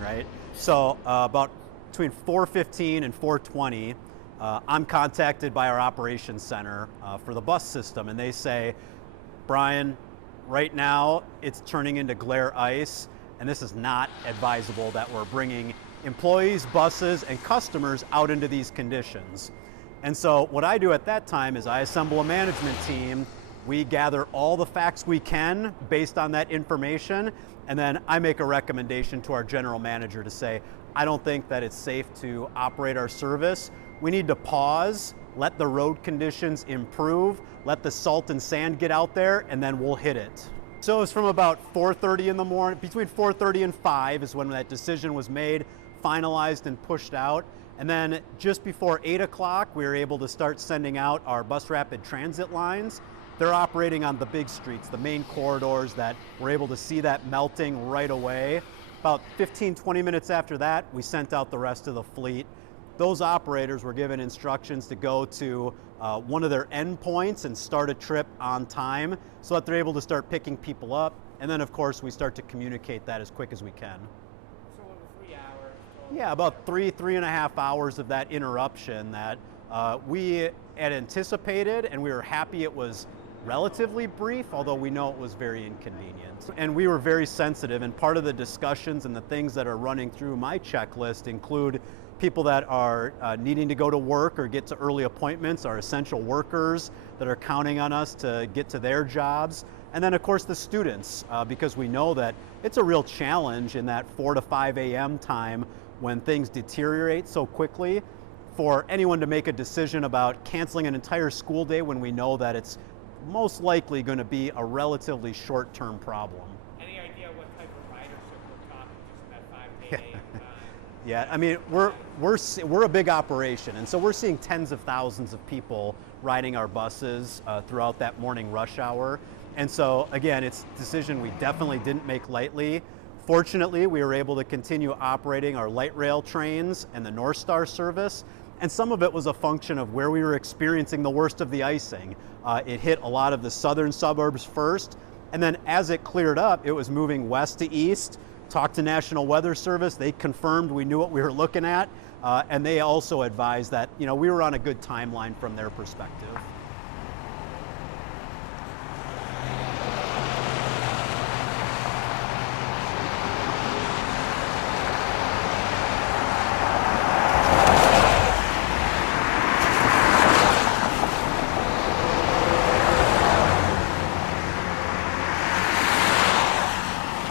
right? So about between 4:15 and 4:20, I'm contacted by our operations center for the bus system, and they say, Brian, right now it's turning into glare ice, and this is not advisable that we're bringing employees, buses, and customers out into these conditions. And so what I do at that time is I assemble a management team. We gather all the facts we can based on that information, and then I make a recommendation to our general manager to say, I don't think that it's safe to operate our service. We need to pause, let the road conditions improve, let the salt and sand get out there, and then we'll hit it. So it's from about 4:30 in the morning, between 4:30 and 5 is when that decision was made, finalized and pushed out. And then just before 8 o'clock, we were able to start sending out our bus rapid transit lines. They're operating on the big streets, the main corridors that we're able to see that melting right away. About 15, 20 minutes after that, we sent out the rest of the fleet. Those operators were given instructions to go to one of their endpoints and start a trip on time so that they're able to start picking people up. And then, of course, we start to communicate that as quick as we can. So it was 3 hours? Yeah, about three and a half hours of that interruption that we had anticipated, and we were happy it was relatively brief, although we know it was very inconvenient. And we were very sensitive, and part of the discussions and the things that are running through my checklist include people that are needing to go to work or get to early appointments, our essential workers that are counting on us to get to their jobs. And then of course the students, because we know that it's a real challenge in that 4 to 5 a.m. time when things deteriorate so quickly, for anyone to make a decision about canceling an entire school day when we know that it's most likely going to be a relatively short-term problem. Any idea what type of ridership we're talking just in that 5 to 8 a.m. time? Yeah, I mean, we're a big operation, and so we're seeing tens of thousands of people riding our buses throughout that morning rush hour. And so, again, it's a decision we definitely didn't make lightly. Fortunately, we were able to continue operating our light rail trains and the North Star service, and some of it was a function of where we were experiencing the worst of the icing. It hit a lot of the southern suburbs first, and then as it cleared up, it was moving west to east. Talked to National Weather Service, they confirmed we knew what we were looking at, and they also advised that we were on a good timeline from their perspective.